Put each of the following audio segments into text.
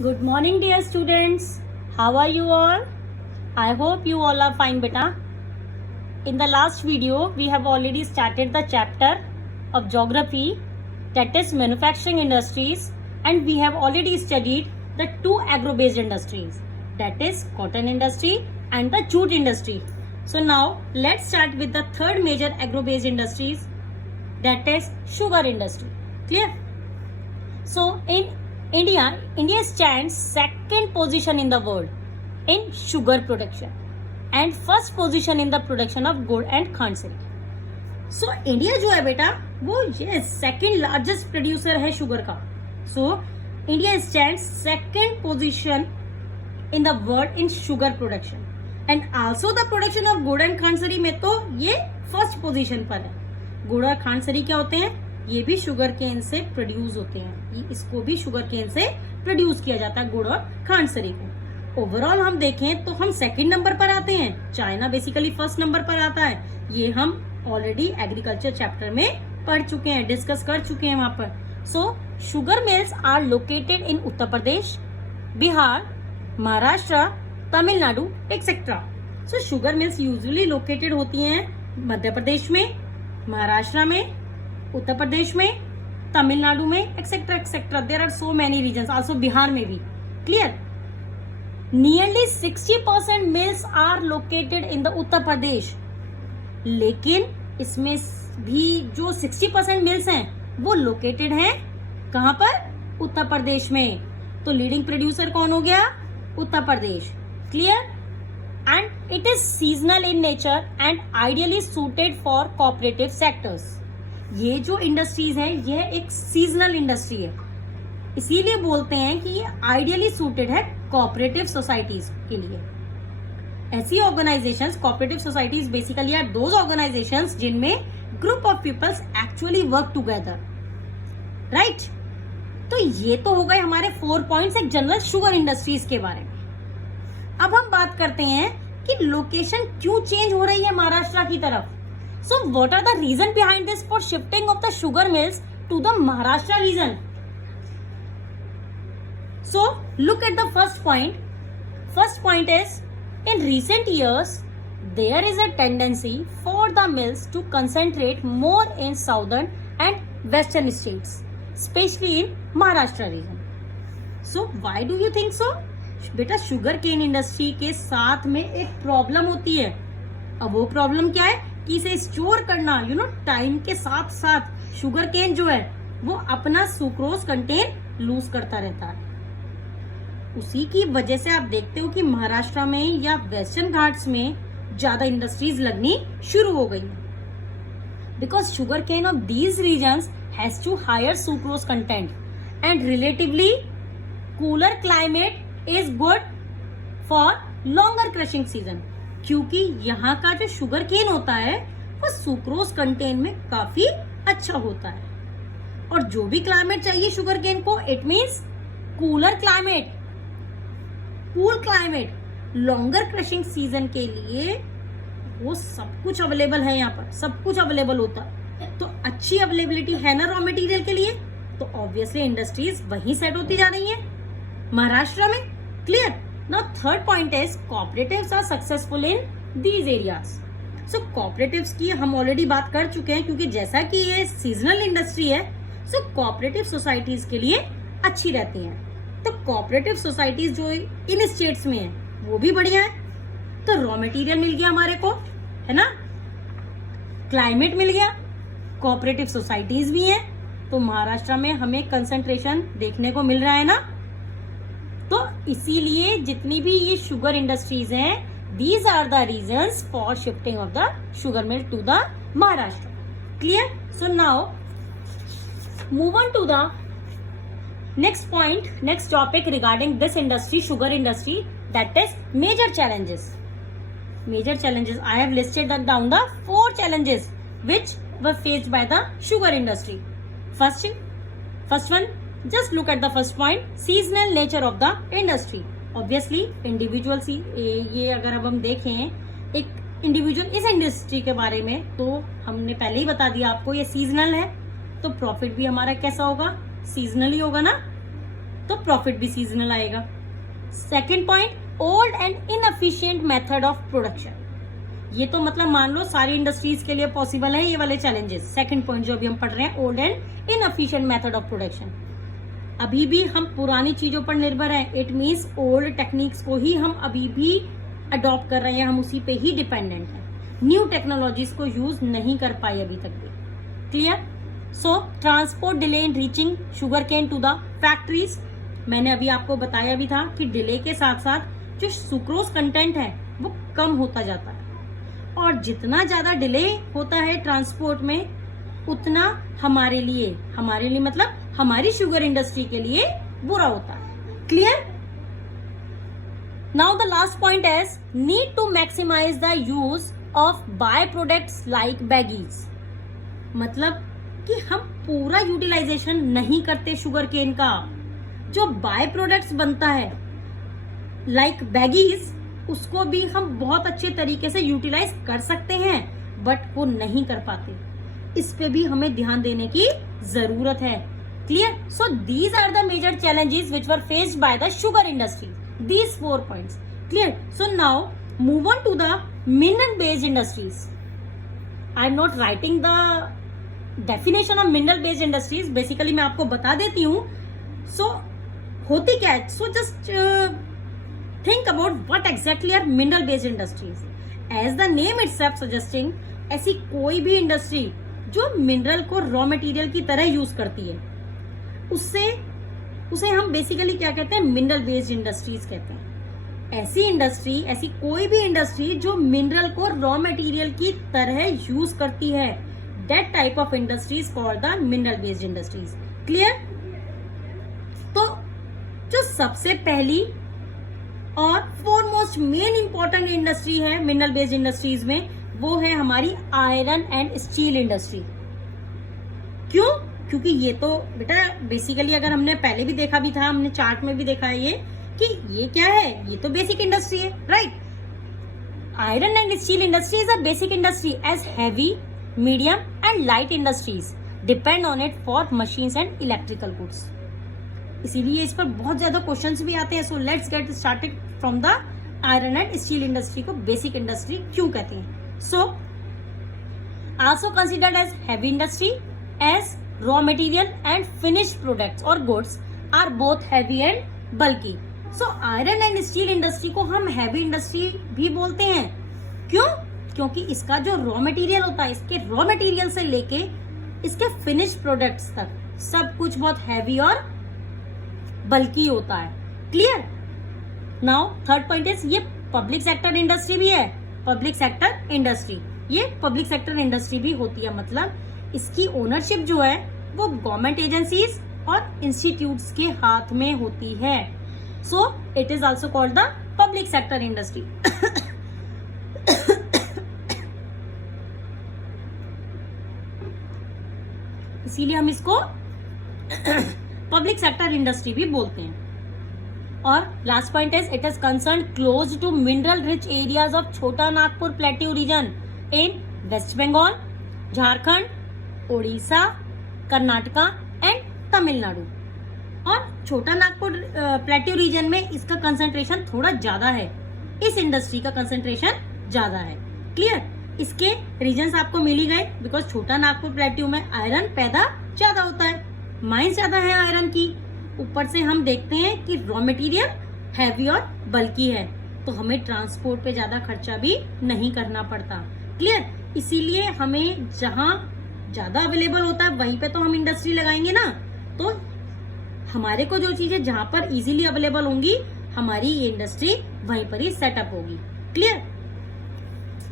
Good morning, dear students. How are you all? I hope you all are fine, beta. In the last video, we have already started the chapter of geography, that is manufacturing industries, and we have already studied the two agro-based industries, that is cotton industry and the jute industry. So now let's start with the third major agro-based industries, that is sugar industry. Clear? So in India stands second position in the world in sugar production and first position in the production of गुड़ and Khandsari. So India जो है बेटा वो ये second largest producer है sugar का. So India stands second position in the world in sugar production and also the production of गुड़ and Khandsari में तो ये फर्स्ट पोजीशन पर है. गुड़ और खांडसरी क्या होते हैं? ये भी शुगर केन से प्रोड्यूस होते हैं. इसको भी शुगर केन से प्रोड्यूस किया जाता है गुड़ और खांडसरी को. ओवरऑल हम देखें तो हम सेकंड नंबर पर आते हैं. चाइना बेसिकली फर्स्ट नंबर पर आता है. ये हम ऑलरेडी एग्रीकल्चर चैप्टर में पढ़ चुके हैं, डिस्कस कर चुके हैं वहां पर. So sugar mills are located in Uttar Pradesh, Bihar, Maharashtra, Tamil Nadu etcetera. So sugar mills usually located होती हैं मध्य प्रदेश में, महाराष्ट्र में, उत्तर प्रदेश में, तमिलनाडु में etcetera etcetera. There are so many regions, also Bihar में भी. Clear? Nearly 60% mills are located in the Uttar Pradesh. लेकिन इसमें भी जो 60% मिल्स हैं वो लोकेटेड हैं कहां पर? उत्तर प्रदेश में. तो लीडिंग प्रोड्यूसर कौन हो गया? Uttar Pradesh. Clear? And it is seasonal in nature and ideally suited for cooperative sectors. ये जो इंडस्ट्रीज है यह एक सीजनल इंडस्ट्री है, इसीलिए बोलते हैं कि ये आइडियली सूटेड है कोऑपरेटिव सोसाइटीज के लिए. ऐसी organisations, cooperative societies basically are those organisations जिनमें group of peoples actually work together. Right? तो ये तो हो गए हमारे 4 पॉइंट्स एक जनरल शुगर इंडस्ट्रीज के बारे में. अब हम बात करते हैं कि लोकेशन क्यों चेंज हो रही है महाराष्ट्र की तरफ. So what are the reason behind this for shifting of the sugar mills to the Maharashtra region? So look at the first point. First point is, in recent years there is a tendency for the mills to concentrate more in southern and western states, especially in Maharashtra region. So why do you think so? बेटा sugar cane industry के साथ में एक problem होती है. अब वो problem क्या है कि इसे स्टोर करना, टाइम के साथ साथ शुगर केन जो है वो अपना सुक्रोज कंटेंट लूज करता रहता है. उसी की वजह से आप देखते हो कि महाराष्ट्र में या वेस्टर्न घाट्स में ज्यादा इंडस्ट्रीज लगनी शुरू हो गई. Because sugar cane of these regions has to higher sucrose content and relatively cooler climate is good for longer crushing season. क्योंकि यहाँ का जो शुगर केन होता है वो सुक्रोज कंटेंट में काफी अच्छा होता है. और जो भी क्लाइमेट चाहिए शुगर केन को, it means cooler climate, cool climate, longer crushing season के लिए वो सब कुछ अवेलेबल है. यहाँ पर सब कुछ अवेलेबल होता है. तो अच्छी अवेलेबिलिटी है ना रॉ मटेरियल के लिए, तो ऑब्वियसली इंडस्ट्रीज वहीं सेट होती जा रही है महाराष्ट्र में. Clear? Now third point is cooperatives are successful in these areas. So cooperatives की हम ऑलरेडी बात कर चुके हैं, क्योंकि जैसा कि ये सीजनल इंडस्ट्री है, so cooperative सोसाइटीज के लिए अच्छी रहती हैं. तो कोऑपरेटिव सोसाइटीज जो इन स्टेट्स में है वो भी बढ़िया है. तो रॉ मटेरियल मिल गया हमारे को, है ना, क्लाइमेट मिल गया, कोऑपरेटिव सोसाइटीज भी हैं, तो महाराष्ट्र में हमें कंसंट्रेशन देखने को मिल रहा है ना. तो इसीलिए जितनी भी ये शुगर इंडस्ट्रीज हैं, these are the reasons for shifting of the sugar mill to the Maharashtra. Clear? So now move on to the next point, next topic regarding this industry, sugar industry, that is major challenges. Major challenges I have listed down the 4 challenges which were faced by the sugar industry. First one, just look at the first point, seasonal nature of the industry. Obviously individual ये अगर अब हम देखें एक individual इस industry के बारे में, तो हमने पहले ही बता दिया आपको ये सीजनल है, तो प्रॉफिट भी हमारा कैसा होगा? सीजनली होगा ना. तो प्रॉफिट भी सीजनल आएगा। Second point, old and inefficient method of production. ये तो मतलब मान लो सारी इंडस्ट्रीज के लिए पॉसिबल है ये वाले चैलेंजेस। सेकंड पॉइंट जो अभी हम पढ़ रहे हैं, old and inefficient method of production. अभी भी हम पुरानी चीजों पर निर्भर हैं। इट मीन्स ओल्ड टेक्निक्स को ही हम अभी भी अडॉप्ट कर रहे हैं, हम उसी पे ही डिपेंडेंट हैं। न्यू टेक्नोलॉजीज को यूज नहीं कर पाए अभी तक भी। Clear? So transport delay in reaching sugar cane to the factories. मैंने अभी आपको बताया भी था कि डिले के साथ साथ जो सुक्रोज कंटेंट है वो कम होता जाता है, और जितना ज्यादा डिले होता है ट्रांसपोर्ट में उतना हमारे लिए मतलब हमारी शुगर इंडस्ट्री के लिए बुरा होता है। Clear? Now the last point is need to maximise the use of by products like bagasse. मतलब कि हम पूरा यूटिलाइजेशन नहीं करते शुगर केन का। जो बाय प्रोडक्ट्स बनता है लाइक बैगीज, उसको भी हम बहुत अच्छे तरीके से यूटिलाइज कर सकते हैं, बट वो नहीं कर पाते। इस पे भी हमें ध्यान देने की जरूरत है। Clear? So these are the major challenges which were faced by the sugar industry. These 4 points. Clear? So now move on to the mineral based industries. I am not writing the definition of mineral based industries, basically मैं आपको बता देती हूँ। So होती क्या है? So just think about what exactly are mineral based industries. As the name itself suggesting, ऐसी कोई भी इंडस्ट्री जो मिनरल को रॉ मटेरियल की तरह यूज करती है, उसे हम बेसिकली क्या कहते हैं? मिनरल बेस्ड इंडस्ट्रीज कहते हैं। ऐसी कोई भी इंडस्ट्री जो मिनरल को रॉ मटेरियल की तरह यूज करती है, that type of industries called the mineral based industries. Clear? तो जो सबसे पहली और फॉरमोस्ट मेन इंपॉर्टेंट इंडस्ट्री है मिनरल बेस्ड इंडस्ट्रीज में, वो है हमारी आयरन एंड स्टील इंडस्ट्री। क्यों? क्योंकि ये तो बेटा बेसिकली अगर हमने पहले भी देखा भी था, हमने चार्ट में भी देखा है ये कि ये क्या है, ये तो बेसिक इंडस्ट्री है, right? Iron and steel industry is a basic industry as heavy, medium and light industries depend on it for machines and electrical goods. इसीलिए इस पर बहुत ज्यादा क्वेश्चंस भी आते हैं। So let's get started from the iron and steel industry को basic industry क्यों कहते हैं। So also considered as heavy industry as raw material and finished products और goods are both heavy and bulky. So iron and steel industry को हम heavy industry भी बोलते हैं। क्यों? क्योंकि इसका जो रॉ मटेरियल होता है, इसके रॉ मटेरियल से लेके इसके फिनिश्ड प्रोडक्ट्स तक सब कुछ बहुत हैवी और बल्कि होता है। Clear? Now third point is ये पब्लिक सेक्टर इंडस्ट्री भी है। पब्लिक सेक्टर इंडस्ट्री, ये पब्लिक सेक्टर इंडस्ट्री भी होती है, मतलब इसकी ओनरशिप जो है वो गवर्नमेंट एजेंसीज और इंस्टीट्यूट्स के हाथ में होती है। So it is also called the public sector industry. इसीलिए हम इसको पब्लिक सेक्टर इंडस्ट्री भी बोलते हैं। और last point is it is concern close to mineral rich areas of Chota Nagpur plateau region in West Bengal, Jharkhand, Orissa, Karnataka and Tamil Nadu. और छोटा नागपुर प्लेट्यू रीजन में इसका कंसंट्रेशन थोड़ा ज्यादा है, इस इंडस्ट्री का कंसंट्रेशन ज्यादा है। क्लियर? इसके रीजन्स आपको मिल ही गए, बिकॉज छोटा नागपुर प्लेट्यू में आयरन पैदा ज्यादा होता है, माइंस ज्यादा है आयरन की। ऊपर से हम देखते हैं कि रॉ मटेरियल हैवी और बल्कि है, तो हमें ट्रांसपोर्ट पे ज्यादा खर्चा भी नहीं करना पड़ता। क्लियर? इसीलिए हमें जहां ज्यादा अवेलेबल होता है वहीं पे तो हम इंडस्ट्री लगाएंगे ना, तो हमारे को जो चीजें जहां पर इजीली अवेलेबल होंगी, हमारी ये इंडस्ट्री वहीं पर ही सेटअप होगी। क्लियर?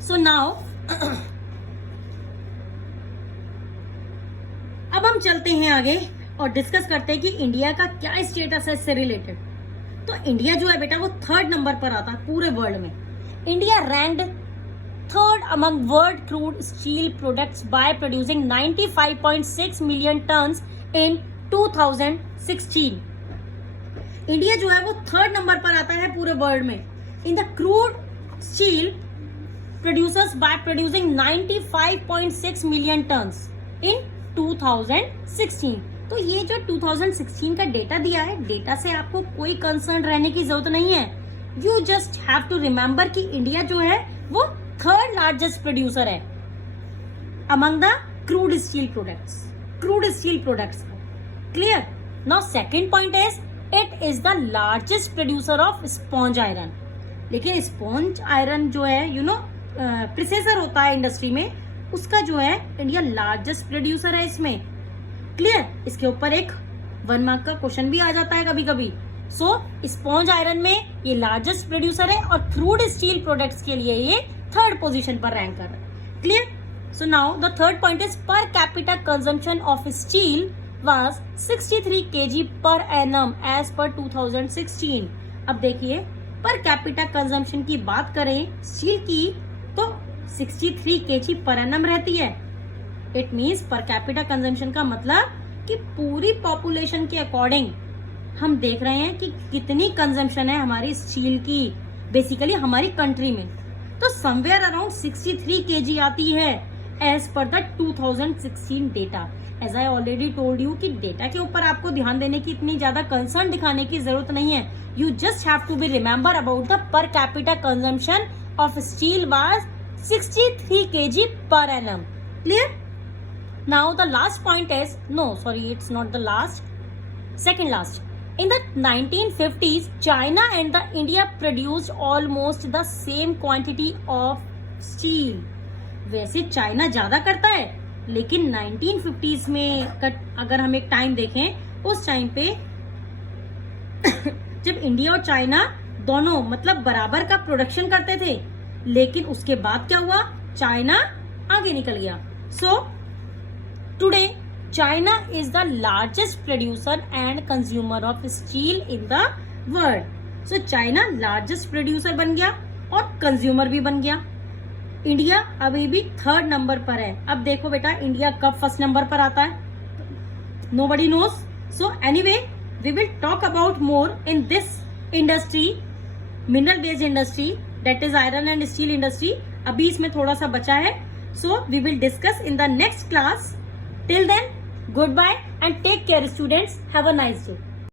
सो नाउ अब हम चलते हैं आगे और डिस्कस करते हैं कि इंडिया का क्या स्टेटस है इससे रिलेटेड। तो इंडिया जो है बेटा वो 3rd नंबर पर आता है पूरे वर्ल्ड में। India ranked 3rd among world crude steel products by producing 95.6 million tons in 2016। India जो है वो 3rd नंबर पर आता है पूरे वर्ल्ड में in the crude steel producers by producing 95.6 million tons in 2016। तो ये जो 2016 का डेटा दिया है, डेटा से आपको कोई कंसर्न रहने की जरूरत नहीं है. You just have to remember कि इंडिया जो है वो थर्ड लार्जेस्ट प्रोड्यूसर है among the crude steel products. Clear. Now second point is it is the largest producer of sponge iron. लेकिन स्पॉन्ज आयरन जो है प्रोसेसर होता है इंडस्ट्री में, उसका जो है इंडिया लार्जेस्ट प्रोड्यूसर है इसमें. क्लियर. इसके ऊपर एक 1 मार्क का क्वेश्चन भी आ जाता है कभी कभी. सो स्पॉन्ज आयरन में ये लार्जेस्ट प्रोड्यूसर है और क्रूड स्टील प्रोडक्ट्स के लिए ये थर्ड पोजीशन पर रैंक कर रहा है. Clear. So now the third point is पर capita consumption of steel was 63 kg per annum as per 2016. अब देखिए पर कैपिटा कंजम्पशन की बात करें स्टील की तो 63 kg पर एनम रहती है. इट मीन्स पर कैपिटा कंजम्पशन का मतलब कि पूरी पॉपुलेशन के अकॉर्डिंग हम देख रहे हैं कि कितनी कंजम्पशन है हमारी स्टील की बेसिकली हमारी कंट्री में. तो समवेयर अराउंड 63 kg आती है as per the 2016 data. As I already told you कि डेटा के ऊपर आपको ध्यान देने की इतनी ज्यादा कंसर्न दिखाने की जरूरत नहीं है. You just have to be remember about the per capita consumption of steel was 63 kg per annum. Clear? Now the last point is, no sorry it's not the last, second last. In the 1950s China and the India produced almost the same quantity of steel. वैसे China ज्यादा करता है लेकिन 1950s में अगर हम एक time देखें उस टाइम पे जब इंडिया और चाइना दोनों मतलब बराबर का प्रोडक्शन करते थे, लेकिन उसके बाद क्या हुआ, चाइना आगे निकल गया. So today China is the largest producer and consumer of steel in the world. So China largest producer बन गया और कंज्यूमर भी बन गया. इंडिया अभी भी थर्ड नंबर पर है. अब देखो बेटा इंडिया कब फर्स्ट नंबर पर आता है, nobody knows. So anyway we will talk about more in this industry, mineral based industry, that is iron and steel industry. अभी इसमें थोड़ा सा बचा है. So we will discuss in the next class. Till then goodbye and take care students. Have a nice day.